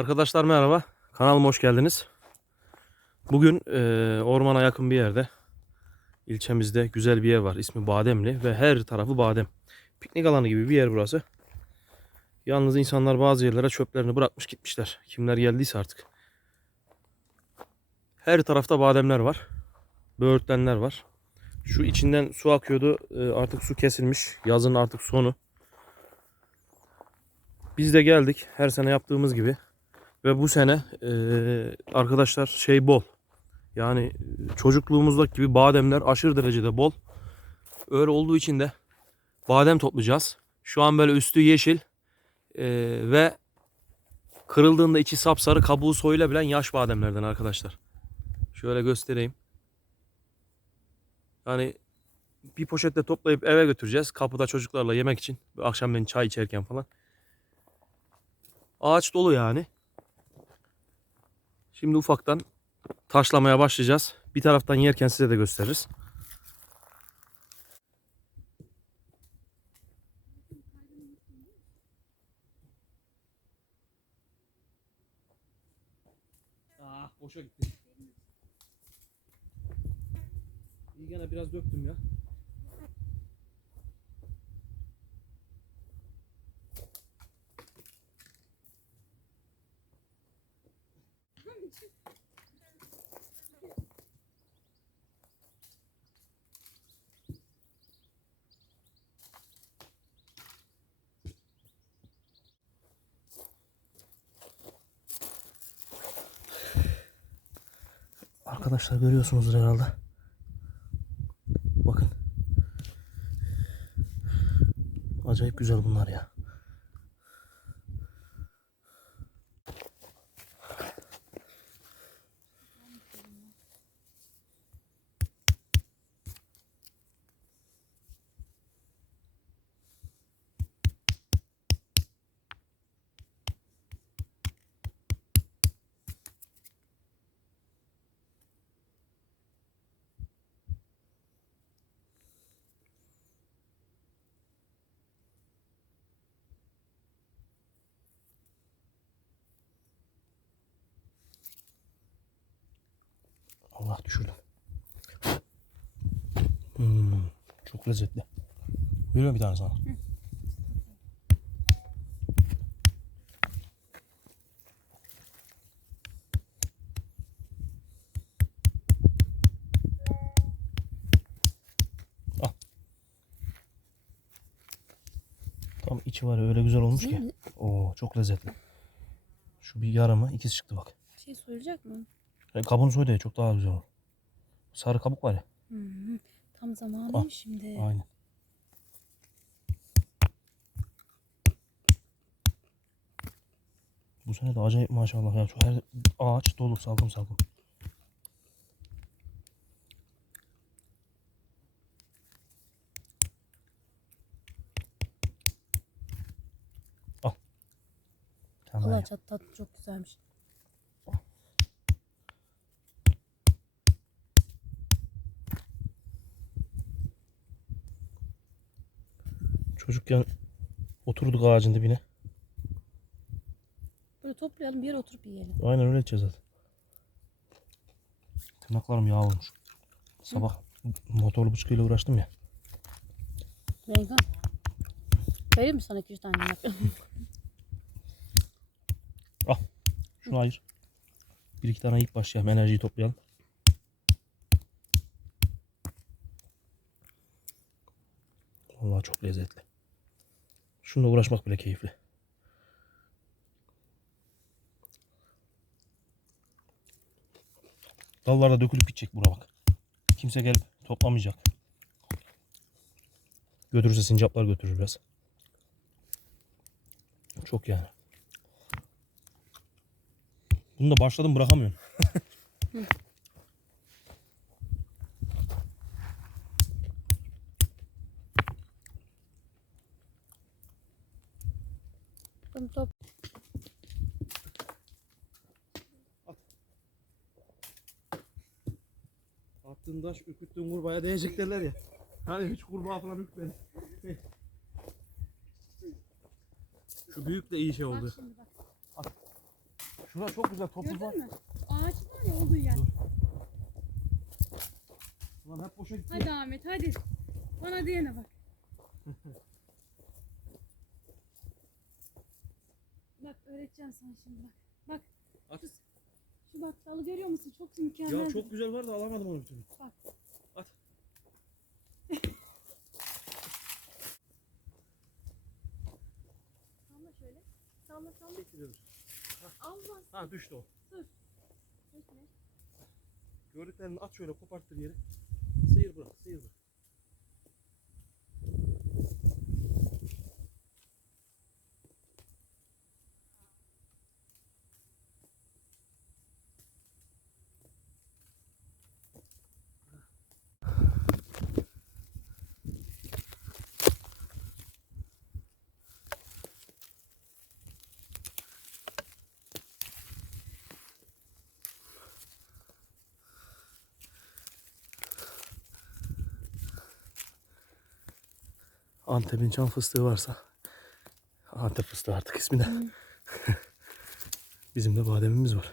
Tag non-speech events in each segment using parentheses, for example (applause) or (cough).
Arkadaşlar merhaba. Kanalıma hoş geldiniz. Bugün e, ormana yakın bir yerde ilçemizde güzel bir yer var. İsmi Bademli ve her tarafı badem. Piknik alanı gibi bir yer burası. Yalnız insanlar bazı yerlere çöplerini bırakmış gitmişler. Kimler geldiyse artık. Her tarafta bademler var. Böğürtlenler var. Şu içinden su akıyordu. E, artık su kesilmiş. Yazın artık sonu. Biz de geldik her sene yaptığımız gibi. Ve bu sene e, arkadaşlar şey bol. Yani çocukluğumuzdaki gibi bademler aşırı derecede bol. Öyle olduğu için de badem toplayacağız. Şu an böyle üstü yeşil e, ve kırıldığında içi sapsarı kabuğu soyulabilen yaş bademlerden arkadaşlar. Şöyle göstereyim. Yani bir poşetle toplayıp eve götüreceğiz. Kapıda çocuklarla yemek için. Akşamleyin çay içerken falan. Ağaç dolu yani. Şimdi ufaktan taşlamaya başlayacağız. Bir taraftan yerken size de gösteririz. Ah boşa gitti. İyi gene biraz döktüm ya. Arkadaşlar görüyorsunuzdur herhalde. Bakın. Acayip güzel bunlar ya. Allah düşürdüm. Hmm, çok lezzetli. Veriyorum bir tane sana. Tam içi var ya öyle güzel olmuş ki. Değil Oo çok lezzetli. Şu bir yarımı ikisi çıktı bak. Şey soyulacak mı? E, kabuğunu soy da ye, çok daha güzel olur. Sarı kabuk var ya. Hı hı. Tam zamanı Al. mı şimdi? Aynen. Bu sene de acayip maşallah ya. Şu her ağaç dolu salkım salkım. Al. Tamam. Çat tat çok güzelmiş. Çocukken oturduk ağacın dibine. Böyle toplayalım bir yere oturup yiyelim. Aynen öyle edeceğiz zaten. Tırnaklarım yağ olmuş. Sabah motorlu bıçkıyla uğraştım ya. Reyhan. Vereyim mi sana iki üç tane yemek? (laughs) Şunu ayır. Bir iki tane yiyip başlayalım. Enerjiyi toplayalım. Vallahi çok lezzetli. Şununla uğraşmak bile keyifli. Dallarda dökülüp gidecek bura bak. Kimse gelip toplamayacak. Götürürse sincaplar götürür biraz. Çok yani. Bunu da başladım bırakamıyorum. (laughs) Bakalım top. Attığın taş ürküttüğün kurbağaya değecek derler ya. Hani hiç kurbağa falan ürkmedi. Şu büyük de iyi şey oldu. Bak şimdi bak. Şuna çok güzel topuz var. Gördün mü? Ağaç var ya olduğu yer. Dur. Ulan hep boşa gitti. Hadi Ahmet hadi. Bana diyene bak. (laughs) bak öğreteceğim sana şimdi bak. Bak. At. Şu, şu bak dalı görüyor musun? Çok mükemmel. Ya çok güzel var da alamadım onu bir türlü. Bak. At. (laughs) Salla şöyle. Salla salla. Bekliyoruz. Allah. Ha düştü o. Bekle. Gördüklerini at şöyle koparttır yeri. Sıyır bırak, sıyır bırak. Antep'in çam fıstığı varsa Antep fıstığı artık ismi de. (laughs) Bizim de bademimiz var.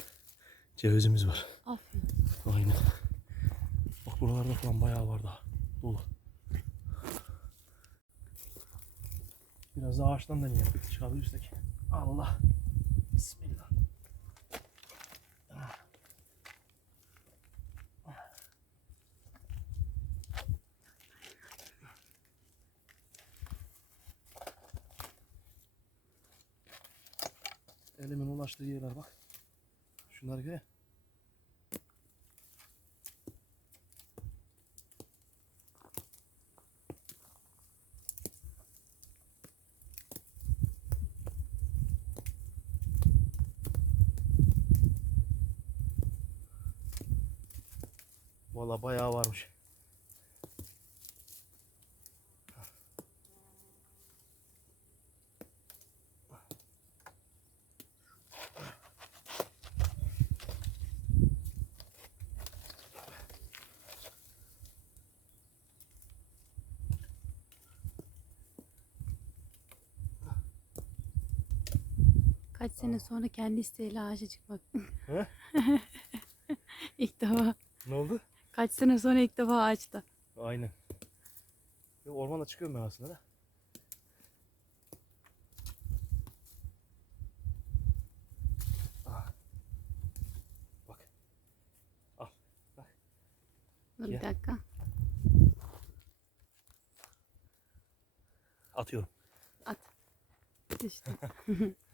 Cevizimiz var. Aferin. Aynen. Bak buralarda falan bayağı var daha. Dolu. Biraz da ağaçtan deneyelim. Çıkabilirsek. Allah. Bismillah. Ulaştığı yerler bak. Şunları musun? Valla bayağı varmış. Kaç sene sonra kendi isteğiyle ağaca çıkmak. He? (laughs) ilk defa. Ne oldu? Kaç sene sonra ilk defa ağaçta. Aynen. Yo, Ormana çıkıyorum ben aslında da. Ah. Bak. Al. Bak. Dur Ya. bir dakika. Atıyorum. At. İşte. (laughs)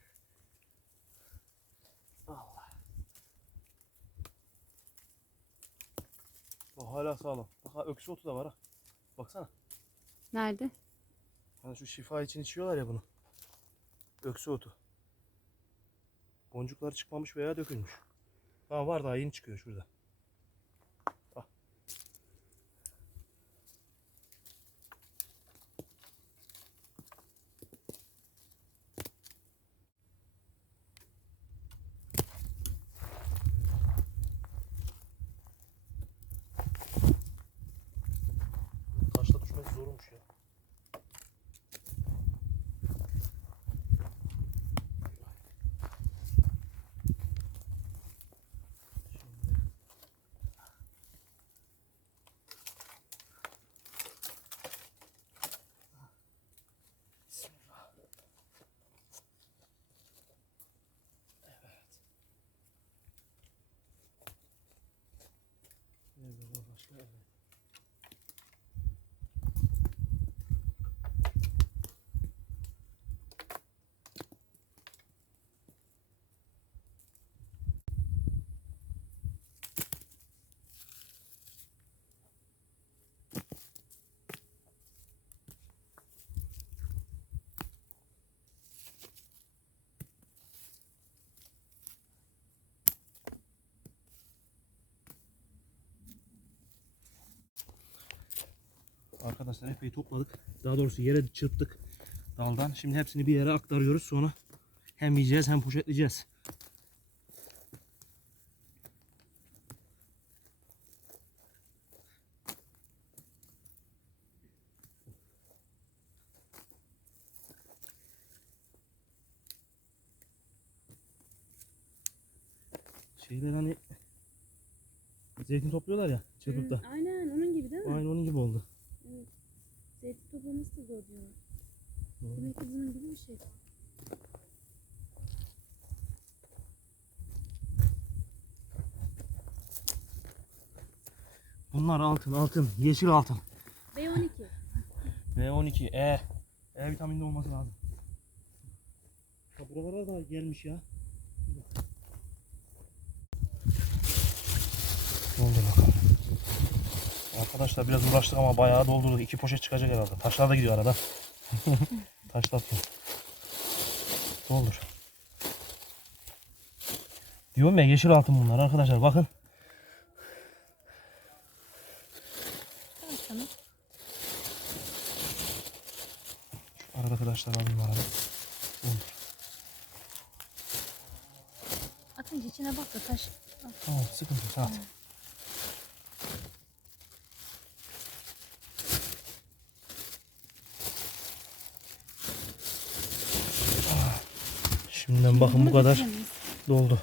hala sağlam. Bak ha, öksü otu da var ha. Baksana. Nerede? Hani şu şifa için içiyorlar ya bunu. Öksü otu. Boncukları çıkmamış veya dökülmüş. Ha var daha yeni çıkıyor şurada. Bak. Zormuş ya. Evet. Var başka? Evet. Arkadaşlar epey topladık. Daha doğrusu yere çırptık daldan. Şimdi hepsini bir yere aktarıyoruz. Sonra hem yiyeceğiz hem poşetleyeceğiz. Şeyler hani zeytin topluyorlar ya çığlıkta. Hı, Aynen onun gibi değil mi? Aynı onun gibi oldu. Da zor diyorlar. Doğru. Demek ki bunun gibi bir şey. Bunlar altın altın. Yeşil altın. B12. (laughs) B12 E. E vitaminde olması lazım. Ya buralara da gelmiş ya. Doldur bakalım. Arkadaşlar biraz uğraştık ama bayağı doldurduk. İki poşet çıkacak herhalde. Taşlar da gidiyor arada. (laughs) Taşlar atıyor. Doldur. Diyorum ya yeşil altın bunlar arkadaşlar bakın. Arada taşlar alayım arada. Atınca içine bak da taş. Tamam sıkıntı yok. At. Ah, Şimdiden bakın bu kadar doldu.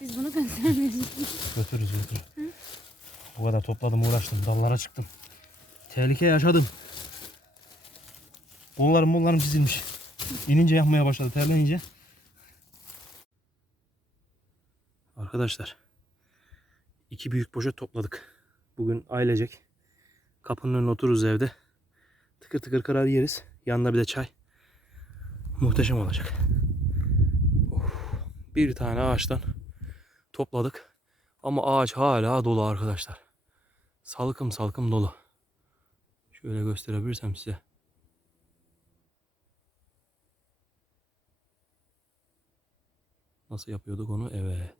Biz bunu götüremeyiz. Götürürüz götürürüz. Bu kadar topladım uğraştım dallara çıktım. Tehlike yaşadım. Bollarım bollarım çizilmiş. İnince yanmaya başladı terleyince. Arkadaşlar iki büyük poşet topladık. Bugün ailecek kapının önüne otururuz evde. Tıkır tıkır kırar yeriz. Yanında bir de çay. Muhteşem olacak. Bir tane ağaçtan topladık. Ama ağaç hala dolu arkadaşlar. Salkım salkım dolu. Şöyle gösterebilirsem size. Nasıl yapıyorduk onu? Evet.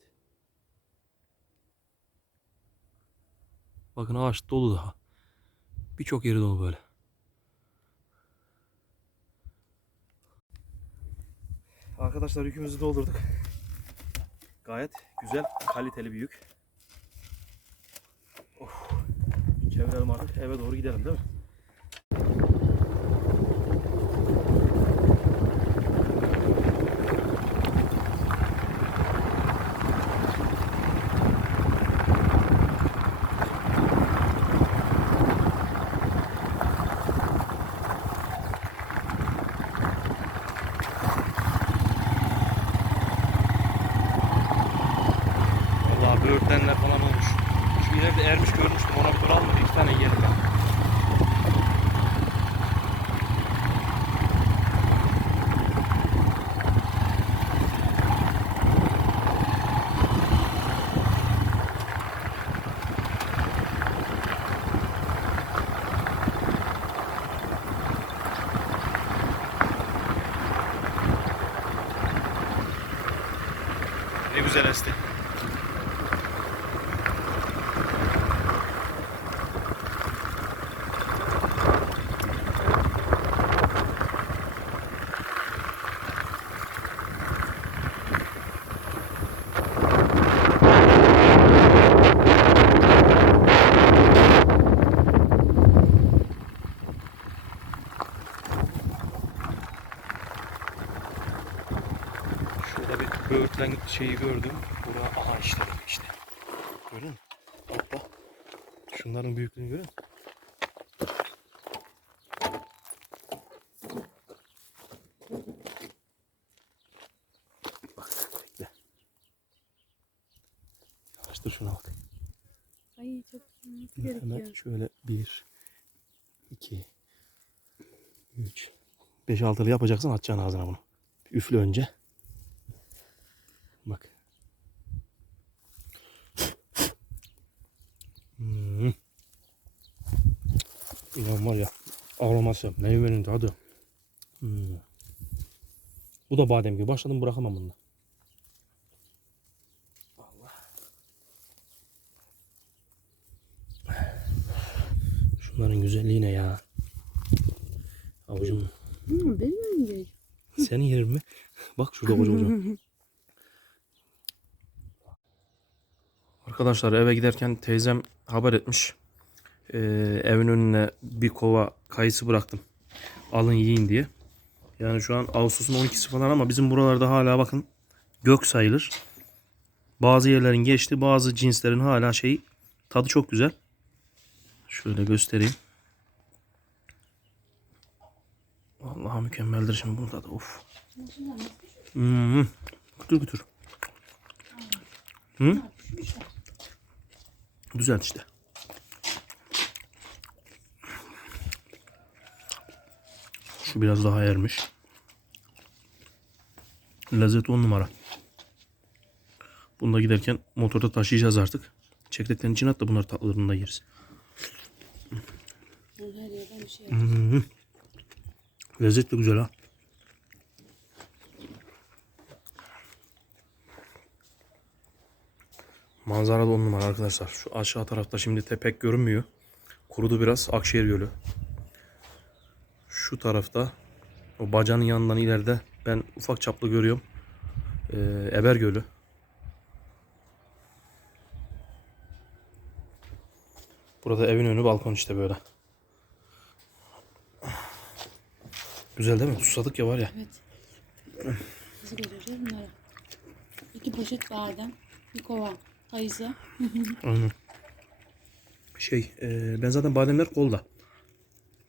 Bakın ağaç dolu daha. Birçok yeri dolu böyle. Arkadaşlar yükümüzü doldurduk. Gayet güzel, kaliteli bir yük. Of. Çevirelim artık eve doğru gidelim değil mi? Vallahi böğürtlenler falan olmuş. İleride ermiş görmüştüm ona bir almadı. iki tane yiyelim ben. Ne güzel esti. Şurada bir böğürtlen şeyi gördüm. Bura aha işte bak işte. Gördün mü? Hoppa. Şunların büyüklüğünü görüyor musun? Bak bekle. Yavaştır şuna bak. Ay çok nasıl Hemen gerekiyor? şöyle bir, iki, üç, beş altılı yapacaksın atacaksın ağzına bunu. Üfle önce. Bak. Hmm. İnan var ya aroması, meyvenin tadı. Hmm. Bu da badem gibi. Başladım bırakamam bunu. Allah. Şunların güzelliği ne ya. Avucum. Hı, benim önce. Senin yerin mi? Bak şurada koca koca. Arkadaşlar eve giderken teyzem haber etmiş. Ee, evin önüne bir kova kayısı bıraktım. Alın yiyin diye. Yani şu an Ağustos'un 12'si falan ama bizim buralarda hala bakın gök sayılır. Bazı yerlerin geçti. Bazı cinslerin hala şey tadı çok güzel. Şöyle göstereyim. Vallahi mükemmeldir şimdi bunun tadı. Of. Hmm. Götür götür. Hı? Güzel işte. Şu biraz daha ermiş. Lezzet on numara. Bunu da giderken motorda taşıyacağız artık. Çekreklerin içine at da bunlar tatlılarını da yeriz. Her yerden bir şey. Hmm. Lezzet de güzel ha. Manzara da on numara arkadaşlar. Şu aşağı tarafta şimdi tepek görünmüyor. Kurudu biraz Akşehir Gölü. Şu tarafta o bacanın yanından ileride ben ufak çaplı görüyorum. Ee, Eber Gölü. Burada evin önü balkon işte böyle. Güzel değil mi? Susadık ya var ya. Evet. Nasıl göreceğiz bunları? İki poşet badem, bir kova kayısı. Aynen. Şey, e, ben zaten bademler kolda.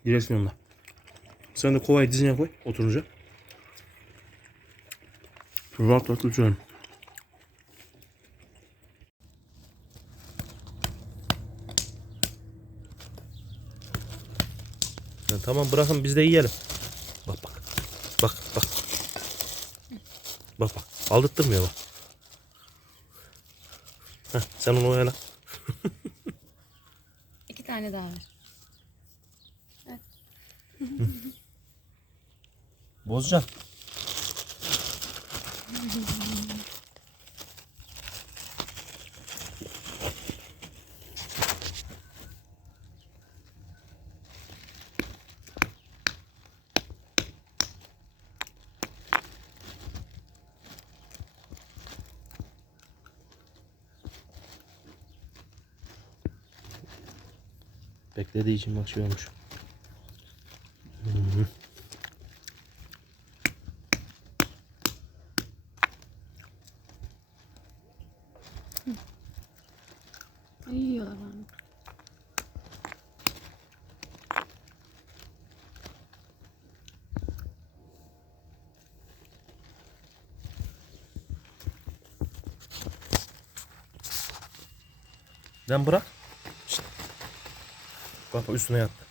Direksiyonda. Sen de kovayı dizine koy oturunca. Rahat rahat uçuyorum. Tamam bırakın biz de yiyelim. Bak bak. Bak bak. Aldırttırmıyor bak. Heh, sen onu oyala. (laughs) İki tane daha ver. Bozacağım. (laughs) Beklediği için bak şey olmuş. Yiyorlar yani. Lan bırak. Şşt. Bak bak üstüne yattı.